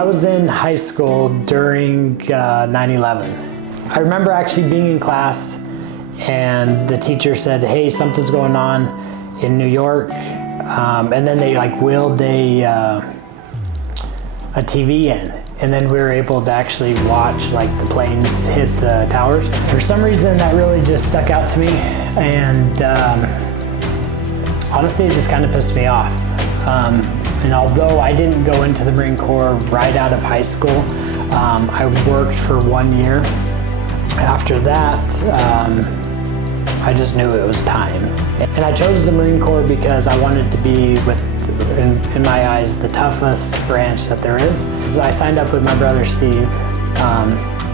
I was in high school during 9/11. I remember actually being in class and the teacher said, hey, something's going on in New York. And then they like wheeled a TV in. And then we were able to actually watch like the planes hit the towers. For some reason that really just stuck out to me. And honestly, it just kind of pissed me off. And although I didn't go into the Marine Corps right out of high school, I worked for 1 year. After that, I just knew it was time. And I chose the Marine Corps because I wanted to be in my eyes, the toughest branch that there is. So I signed up with my brother Steve,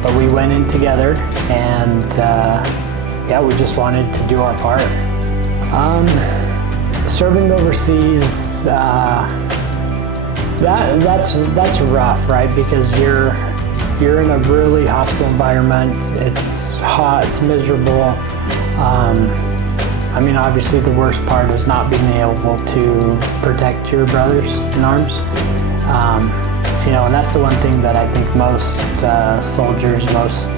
but we went in together and yeah, we just wanted to do our part. Serving overseas, that's rough, right? Because you're in a really hostile environment. It's hot, it's miserable. I mean, obviously the worst part is not being able to protect your brothers in arms. You know, and that's the one thing that I think most soldiers, most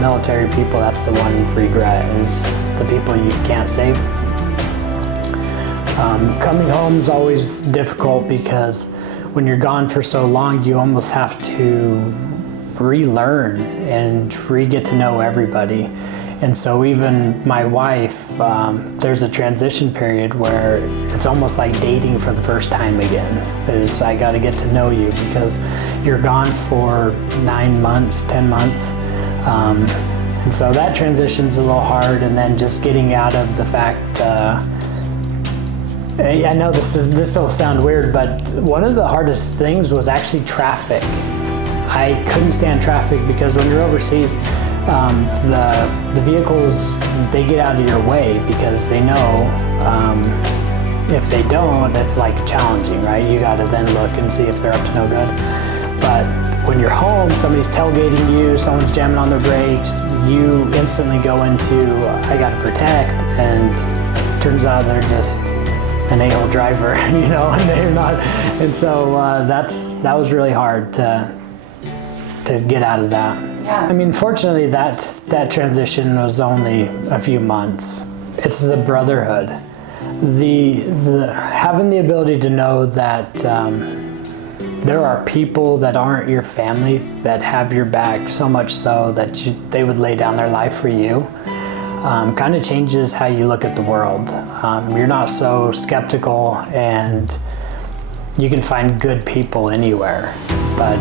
military people, that's the one regret, is the people you can't save. Coming home is always difficult because when you're gone for so long, you almost have to relearn and get to know everybody. And so even my wife, there's a transition period where it's almost like dating for the first time again. Is I got to get to know you because you're gone for 9 months, 10 months. And so that transition's a little hard, and then just getting out of the fact, I know this will sound weird, but one of the hardest things was actually traffic. I couldn't stand traffic because when you're overseas, the vehicles, they get out of your way because they know if they don't, it's like challenging, right? You got to then look and see if they're up to no good. But when you're home, somebody's tailgating you, someone's jamming on their brakes, you instantly go into, I got to protect, and turns out they're just an a-hole driver, you know, and they're not. And so that was really hard to get out of that. Yeah. I mean, fortunately, that transition was only a few months. It's the brotherhood, the having the ability to know that there are people that aren't your family that have your back, so much so that they would lay down their life for you. Kind of changes how you look at the world. You're not so skeptical, and you can find good people anywhere. But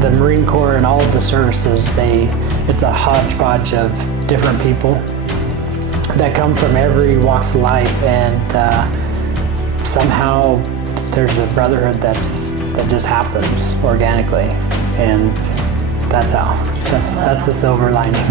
the Marine Corps and all of the services, it's a hodgepodge of different people that come from every walks of life, and somehow there's a brotherhood that just happens organically, and that's the silver lining.